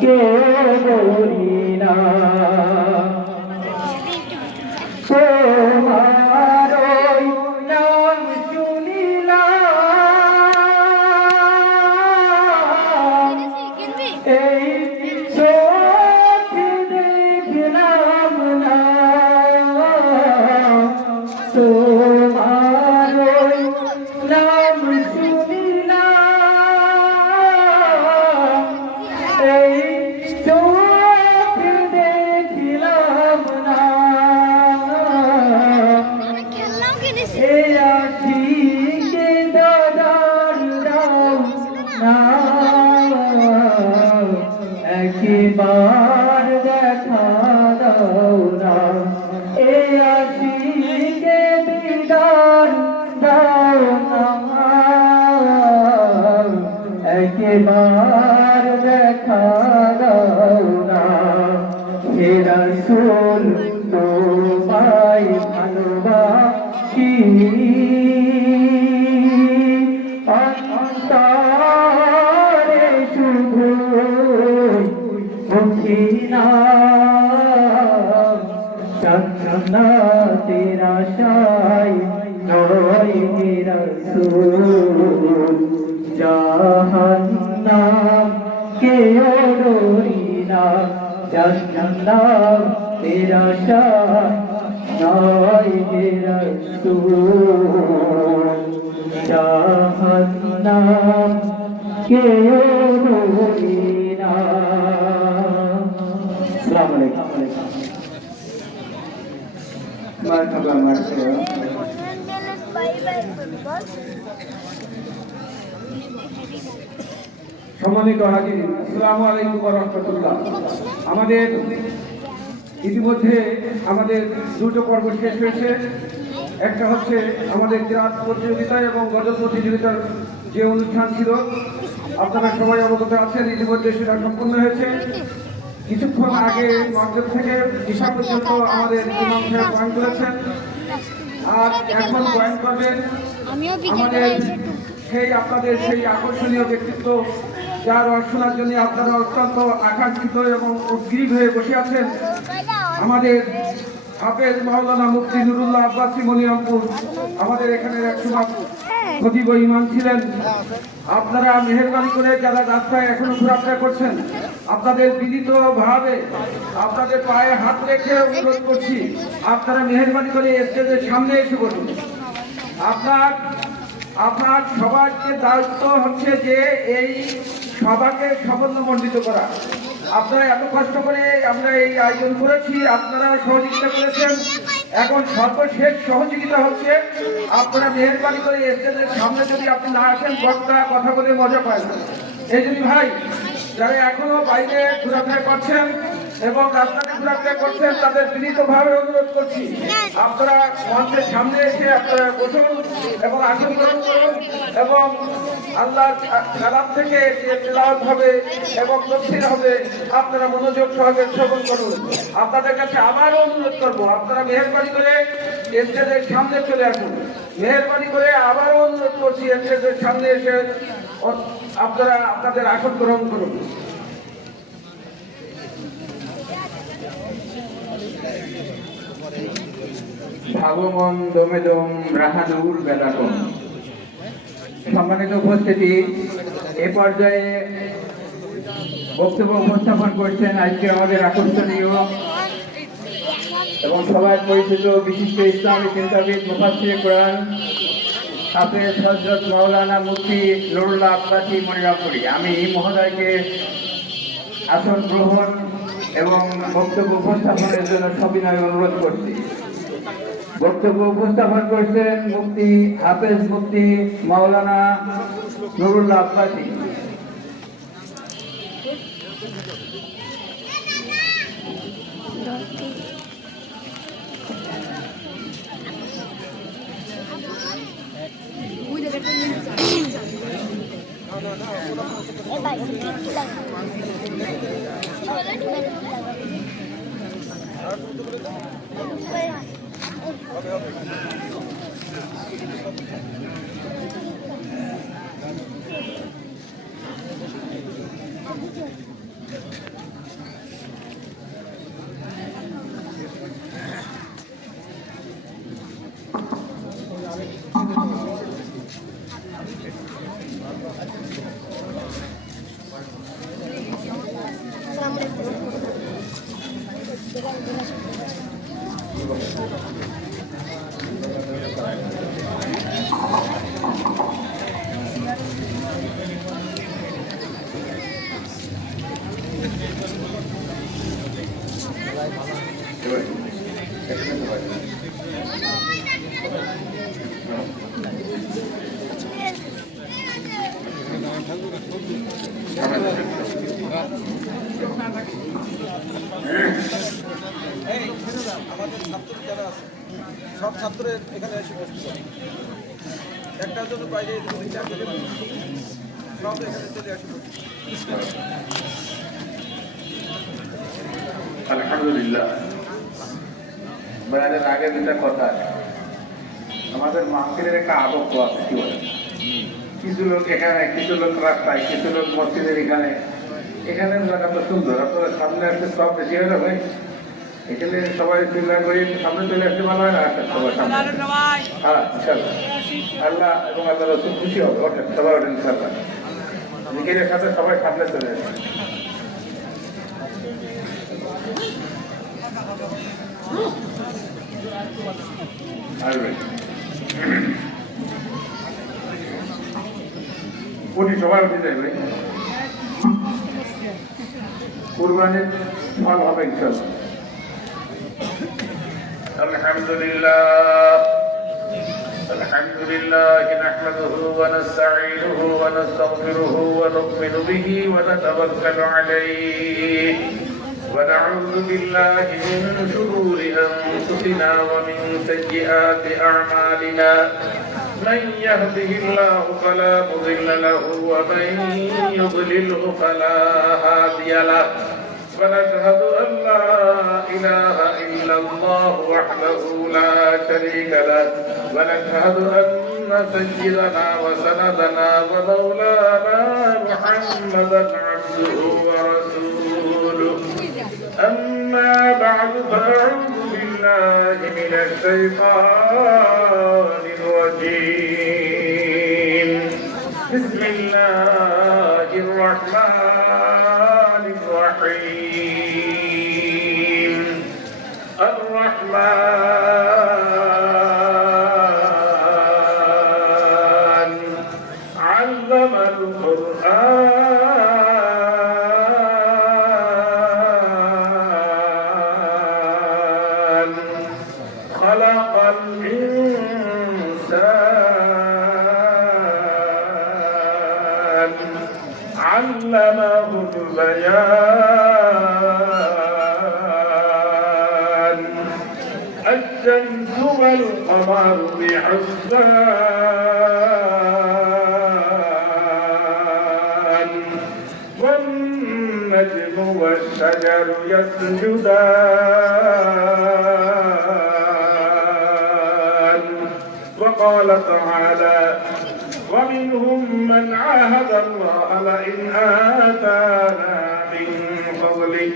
কে বলি না তোমার নাম শুনিলাম এই চোখ দেখলাম না তোমার নাম শুনিলাম এই চোখ দেখলাম না এই আখিকে দাদার দাও না একবার দেখা দাও না এই আখিকে দিদার দাও না একবার দেখা দাও না হে রাসূল তোমায় ভালোবাসি অন্তরে শুধু মুখি না জান্নাতের আশায় নয় হে রাসূল জাহান্নাম কেউ ডরি না জান্নাতের আশায় নয় হে রাসূল জাহান্নাম কেউ ডরি না। আসসালামু আলাইকুম। মারহাবা মারহাবা। সম্মানিত হাজির, আসসালামু আলাইকুম ওয়া রাহমাতুল্লাহ। আমাদের ইতিমধ্যে আমাদের দুটো পর্ব শেষ হয়েছে। একটা হচ্ছে আমাদের ক্রীড়া প্রতিযোগিতা এবং গজল প্রতিযোগিতার যে অনুষ্ঠান ছিল, আপনারা সবাই অবগত আছেন, ইতিমধ্যে সেটা সম্পন্ন হয়েছে। কিছুক্ষণ আগে মসজিদ থেকে ঈশা পর্যন্ত আমাদের ইমাম সাহেব বয়ান করেছেন, আর এখন বয়ান করবেন আমাদের আপনাদের সেই আকর্ষণীয় ব্যক্তিত্ব, যার শোনার জন্য আপনারা অত্যন্ত আকাঙ্ক্ষিত এবং উদ্গ্রীব হয়ে বসে আছেন। আমাদের হাফেজ মাওলানা মুফতি নুরুল্লাহ আব্বাসী মনিরামপুর আমাদের এখানের একসময় খতিব ইমাম ছিলেন। আপনারা মেহেরবানি করে যারা রাস্তায় এখনো ঘোরাফেরা করছেন, আপনাদের বিনীত ভাবে আপনাদের পায়ে হাত রেখে অনুরোধ করছি, আপনারা মেহেরবানি করে স্টেজের সামনে এসে বসুন। আপনার সবার দায়িত্ব হচ্ছে যে এই সভাকে সাফল্যমণ্ডিত করা। আপনারা এত কষ্ট করে আমরা এই আয়োজন করেছি, আপনারা সহযোগিতা করেছেন। এখন সর্বশেষ সহযোগিতা হচ্ছে আপনারা মেহেরবানি করে স্টেজের সামনে যদি আপনি না আসেন, বক্তা কথা বলে মজা পায় না। এই জন্য ভাই, যারা এখনো বাইরে ঘোরাফেরা করছেন এবং রাস্তাতে ঘোরাফেরা করছেন, তাদের বিনীতভাবে অনুরোধ করছি আপনারা মঞ্চের সামনে এসে আপনারা বসুন এবং আসন গ্রহণ করুন এবং আল্লাহর কালাম থেকে যে তেলাওয়াত হবে এবং তফসির হবে, আপনারা মনোযোগ সহকারে শ্রবণ করুন। আপনাদের কাছে আবারও অনুরোধ করবো, আপনারা মেহেরবানি করে স্টেজের সামনে চলে আসুন। মেহেরবানি করে আবারও অনুরোধ করছি, স্টেজের সামনে এসে আপনারা আপনাদের আসন গ্রহণ করুন। ভাগমন দমেদম রাহানুর বেলাকম। সম্মানিত উপস্থিতি, এ পর্যায়ে বক্তব্য উপস্থাপন করছেন আজকে আমাদের আকর্ষণীয় এবং সবাই পরিচিত বিশিষ্ট ইসলামী চিন্তাবিদ মুফাসসির কোরআন হাফেজ হযরত মাওলানা মুফতি নুরুল্লাহ আব্বাসী মনিরামপুরী। আমি মহোদয়কে আসন গ্রহণ এবং বক্তব্য উপস্থাপনের জন্য সবিনয় অনুরোধ করছি। বক্তব্য উপস্থাপন করছেন মুফতি হাফেজ মুফতি মাওলানা নুরুল্লাহ আব্বাসী। আমাদের ছাত্র যারা আছে সব ছাত্রের এখানে এসে বসতে পারে একটার জন্য বাইরে সব এখানে চলে আসে আলহামদুলিল্লাহ বয়ানের আগে দুটা কথা আমাদের মাহফিলের একটা আদর্শ আছে কি বলে কিছু লোক এখানে কিছু লোক রাস্তায় কিছু লোক মসজিদের এখানে এখানে জায়গা তো সুন্দর আপনারা সামনে আসতে সব বেশি হয়ে যাবে এখানে সবাই চিন্তা করি সামনে চলে আসতে ভালো হয় না আসেন সবার সামনে হ্যাঁ ইনশাল্লাহ আল্লাহ এবং আল্লাহ রসুল খুশি হবে ওঠেন সবাই ওঠেন ইনশাল্লাহ জিকিরের সাথে সবাই সামনে চলে আসে আসবে উঠি সবাই উঠে যাবে কুরবানির ফল হবে ইনশাল্লাহ الحمد لله نحمده ونستعينه ونستغفره ونؤمن به ونتوكل عليه ونعوذ بالله من شرور أنفسنا ومن سيئات أعمالنا من يهده الله فلا مضل له ومن يضلله فلا هادي له ونشهد أن لا إله إلا الله وحده لا شريك له ونشهد أن سيدنا وسندنا ومولانا محمدا عبده ورسوله أما بعد فأعوذ بالله من الشيطان الرجيم بسم الله الرحمن الرحيم الرحمن علم القرآن خلق الإنسان علمه البيان الشمس والقمر بحسبان والنجم والشجر يسجدان وقال تعالى ومنهم من عاهد الله لئن آتانا من فضله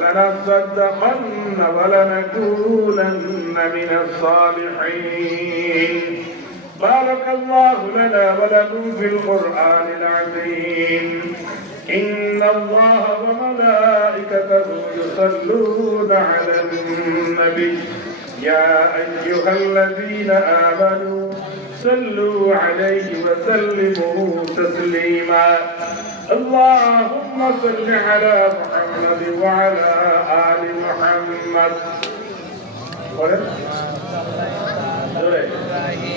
لنصدقن ولنكونن من الصالحين بارك الله لنا ولكم في القرآن العظيم إن الله وملائكته يصلون على النبي يا أيها الذين آمنوا صلوا عليه وسلموا تسليما اللهم صل على محمد وعلى آل محمد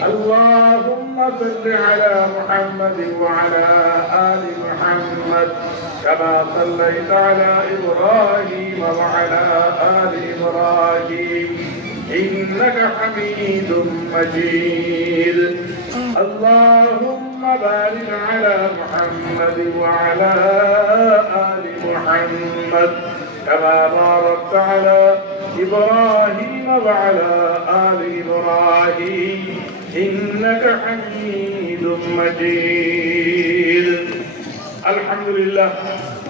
اللهم صل على محمد وعلى آل محمد كما صليت على إبراهيم وعلى آل إبراهيم إنك حميد مجيد اللهم بارك على محمد وعلى آل محمد كما باركت على إبراهيم وعلى آل إبراهيم إنك حميد مجيد الحمد لله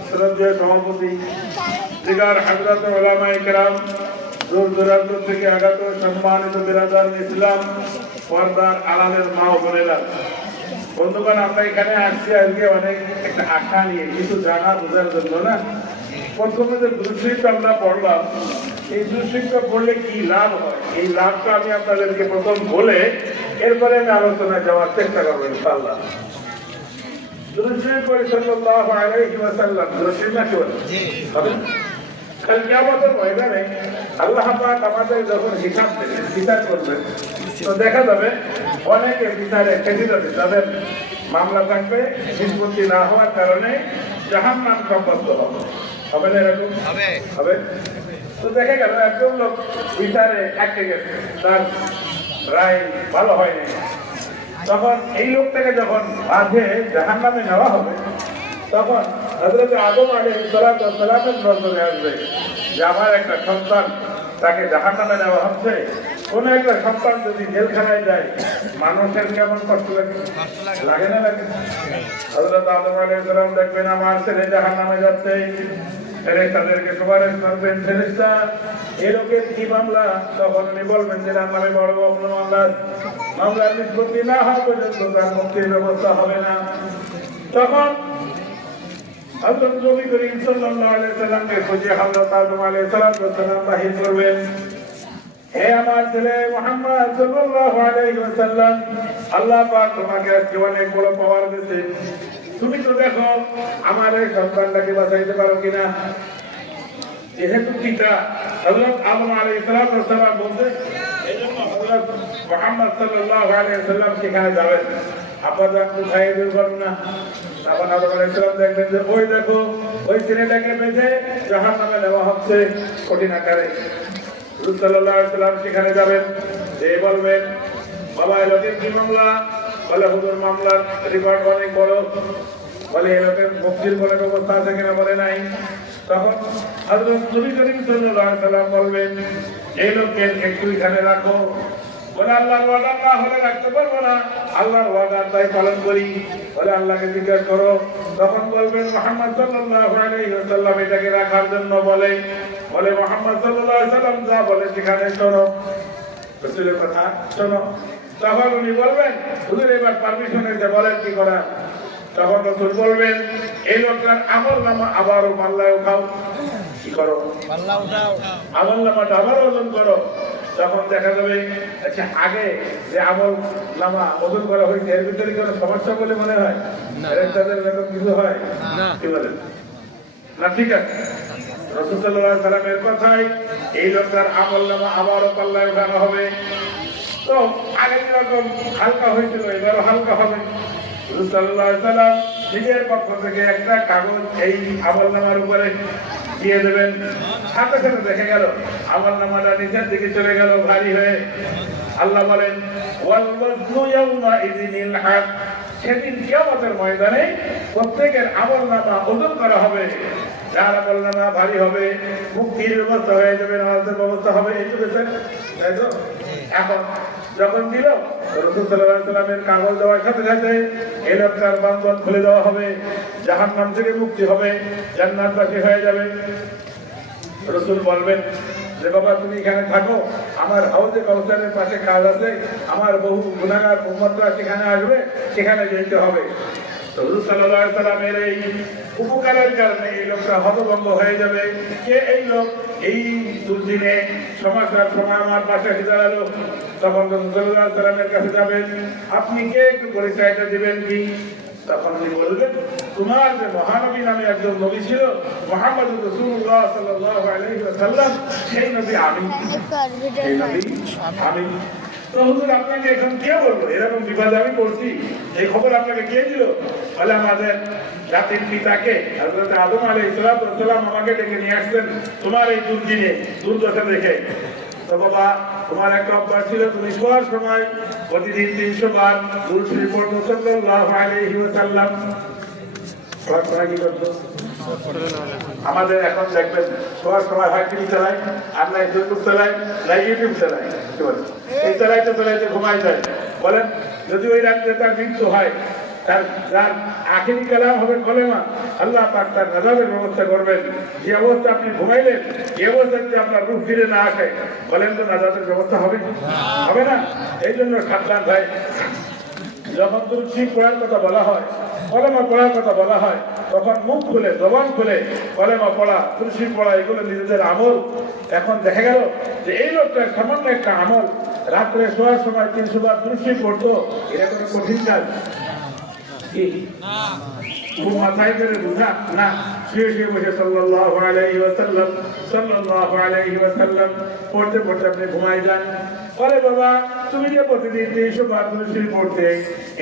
শ্রদ্ধেয় সভাপতি দিগার হযরত উলামায়ে কেরাম দূর দূরান্ত থেকে আগত সম্মানিত বিরাদার ইসলাম পর্দার আড়ালের মা ও বোনেরা বন্ধুগণ আমরা এখানে আসছি আজকে অনেক একটা আশা নিয়ে কিছু জানা বোঝার জন্য না প্রথমে যে দুঃশিক্ষা আমরা পড়লাম এই দুঃশিক্ষা পড়লে কি লাভ হয় এই লাভটা আমি আপনাদেরকে প্রথম বলে এরপরে আমি আলোচনায় যাওয়ার চেষ্টা করবো ইনশাআল্লাহ দুরূদ পড়ে সাল্লাল্লাহু আলাইহি ওয়াসাল্লাম দুরূদ না কি বলে হবে কাল কিয়ামতের ময়দানে আল্লাহ পাক আমাদের যখন হিসাব দেবেন বিচার করবেন তো দেখা যাবে অনেকে বিচারে ফেসে যাবে তাদের মামলা থাকবে, নিষ্পত্তি না হওয়ার কারণে জাহান্নাম সাব্যস্ত হবে। হবে না এরকম? হবে। তো দেখা গেল একজন লোক বিচারে আটকে গেছে, তার রায় ভালো হয়নি, তখন এই লোকটাকে যখন বাঁধে জাহান্নামে নেওয়া হবে, তখন হযরত আদম আলাইহিস সালামের নজরে আসবে যে আমার একটা সন্তান, তাকে জাহান্নামে নেওয়া হচ্ছে। কোন একটা সন্তান যদি জেলখানায় যায়, মানুষের কেমন কষ্ট লাগে? লাগে না লাগে? হযরত আদম আলাইহিস সালাম দেখবেন আমার ছেলে জাহান্নামে যাচ্ছে, ফেরেশতাদেরকে সুপারিশ করবেন, ফেরেশতা এই লোকের কি মামলা? তখন উনি বলবেন যে তার নামে বড় মামলার নিষ্পত্তি না হওয়া পর্যন্ত তার মুক্তির ব্যবস্থা হবে না। তখন হযরত নবী করিম সাল্লাল্লাহু আলাইহি সাল্লামকে খুঁজে হযরত আদম আলাইহিস সালাম বাহির করবেন, হে আমার ছেলে মুহাম্মদ সাল্লাল্লাহু আলাইহি ওয়াসাল্লাম, আল্লাহ পাক তোমাকে আজকে অনেক বড় পাওয়ার দিয়েছেন, তুমি তো দেখো আমার এই সন্তানটাকে বাঁচাইতে পারো কিনা। যেহেতু পিতা হযরত আদম আলাইহিস সালাম বলতে, এজন্য হযরত মুহাম্মদ সাল্লাল্লাহু আলাইহি ওয়াসাল্লাম সেখানে যাবেন। আপনারা কোথায় দুর্ঘটনা? তখন আদম আলাইহিস সালাম দেখবেন যে ওই দেখো ওই ছেলেটাকে বেঁধে জাহান্নামে নেওয়া হচ্ছে কঠিন আকারে। রাসূল সাল্লাল্লাহু আলাইহি ওয়াসাল্লাম সেখানে যাবেন, যে বলবেন বাবা এই লোকের কি মামলা? বলে হুজুর মামলার রিপোর্ট অনেক বড়, বলে এই লোকের মুক্তির কোনো ব্যবস্থা আছে কিনা? বলে নাই। তখন হযরত নবী করিম সাল্লাল্লাহু আলাইহি ওয়াসাল্লাম বলবেন এই লোককে একটু এখানে রাখো। বলে আল্লাহর ওয়াদা না হলে রাখতে পারবো না, আল্লাহর ওয়াদা তাই পালন করি। বলে আল্লাহকে জিজ্ঞাসা করো। তখন বলবেন মুহাম্মদ সাল্লাল্লাহু আলাইহি ওয়াসাল্লাম এটাকে রাখার জন্য বলে মুহাম্মদ সাল্লাল্লাহু আলাইহি ওয়াসাল্লাম যা বলে সেখানে শোনো, রাসূলের কথা শোনো। তখন উনি বলবেন হুজুর এবার পারমিশন এসে বলেন কি করা। তখন রাসূল বলবেন এই লোকটার আমলনামা আবারও পাল্লায় উঠাও। কি করো? আমলনামাটা আবার ওজন করো। তখন দেখা যাবে আচ্ছা আগে যে আমলনামা ওজন করা হয়েছে এর ভিতরে কোনো সমস্যা বলে মনে হয়? তাদের এরকম কিছু হয় কি বলেন না? ঠিক আছে, রাসূল সাল্লাল্লাহু আলাইহি সাল্লামের কথাই এই লোকটার আমলনামা আবারও পাল্লায় উঠানো হবে। তো আগে যেরকম হালকা হয়েছিল এবারও হালকা হবে। রাসূল সাল্লাল্লাহু আলাইহি সাল্লাম নিজের পক্ষ থেকে একটা কাগজ এই আমলনামার উপরে দিয়ে দেবেন। সাথে সাথে দেখা গেল আমলনামাটা নিচের দিকে চলে গেল ভারী হয়ে। আল্লাহ বলেন ওয়াল ওয়াজনু ইয়াউমাইযিনিল হক, সেদিন কিয়ামতের ময়দানে প্রত্যেকের আমলনামা ওজন করা হবে। যার আমলনামা ভারী হবে মুক্তির ব্যবস্থা হয়ে যাবে, নামাজের ব্যবস্থা হবে। এই তো তাই তো? এখন যখন দিল রাসূল সাল্লাল্লাহু আলাইহি সাল্লামের কাগজ দেওয়ার সাথে সাথে এই লোকটার বন্ধন খুলে দেওয়া হবে, জাহান্নাম থেকে মুক্তি হবে, জান্নাতবাসী হয়ে যাবে। রাসূল বলবেন যে বাবা তুমি এখানে থাকো, আমার হাউজে কাউসারের পাশে কাজ আছে, আমার বহু গুনাহগার উম্মতরা সেখানে আসবে, সেখানে যেতে হবে। তো রাসূল সাল্লাল্লাহু আলাইহি সাল্লামের এই উপকারের কারণে এই লোকটা হতভম্ব হয়ে যাবে। কে এই লোক? এই দুর্দিনে সমস্যার সময় আমার পাশে এসে দাঁড়ালো। তখন রাসূল সাল্লাল্লাহু আলাইহি সাল্লামের কাছে যাবেন, আপনি কে একটু পরিচয়টা দিবেন কি? তখন উনি বলবেন তোমার যে মহানবী নামে একজন নবী ছিল মুহাম্মদুর রাসূলুল্লাহ সাল্লাল্লাহু আলাইহি ওয়াসাল্লাম, সেই নবী আমি। সেই নবী আমি। তো হুজুর আপনাকে এখন কে বলবো? এরকম বিপদে আমি পড়ছি, এই খবর আপনাকে কে দিল? বলে আমাদের জাতির পিতাকে হযরত আদম আলাইহিস সালাম আমাকে ডেকে নিয়ে আসতেন তোমার এই দুর্দিনে দুর্দশা দেখে। তো বাবা তোমার একটা অভ্যাস ছিল, তুমি শোয়ার সময় প্রতিদিন 300 বার দুরূদ শরীফ পড়তো সাল্লাল্লাহু আলাইহি ওয়াসাল্লাম। কি করতো? আমাদের এখন দেখবেন শোয়ার সময় হয় টিভি চালায়, আর নাই ফেসবুক চালায়, নাই ইউটিউব চালায়, কি বলে এই চালাইতে চালাইতে ঘুমাই যায়। বলেন যদি ওই রাত্রে তার মৃত্যু হয়, তার যার আখিরি কালাম হবে কলেমা, আল্লাহ পাক তার নাজাতের ব্যবস্থা করবেন। যে অবস্থা আপনি ঘুমাইলেন এই অবস্থা যদি আপনার রূপ ফিরে না আসে, বলেন তো নাজাতের ব্যবস্থা হবে? হবে না। এই জন্য সাবধান ভাই, যখন তুলসী পড়ার কথা বলা হয়, কলেমা পড়ার কথা বলা হয়, তখন মুখ খুলে জবান খুলে কলেমা পড়া, তুলসী পড়া এগুলো নিজেদের আমল। এখন দেখা গেল যে এই লোকটা সামান্য একটা আমল, রাত্রে শোয়ার সময় 300 বার তুলসী পড়তো, এটা কোনো কঠিন কাজ? কি মাথায় করে বুঝা না শুয়ে বসে সাল্লাল্লাহু আলাইহি ওয়াসাল্লাম পড়তে পড়তে আপনি ঘুমাই যান। আরে বাবা তুমি যে প্রতিদিন 300 দুরূদ পড়তে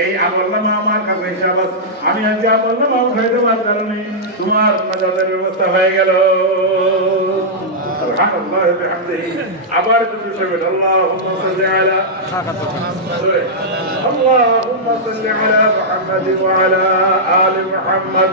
এই আমলনামা আমার কাছে হিসাব আছে। আমি আজ আমলনামা উঠাই দেওয়ার কারণে তোমার নাজাতের ব্যবস্থা হয়ে গেল। সুবহানাল্লাহ ওয়া বিহামদিহি। আবার দুরূদ শরীফ আল্লাহুম্মা সাল্লি আলা اللهم صل على محمد وعلى آل محمد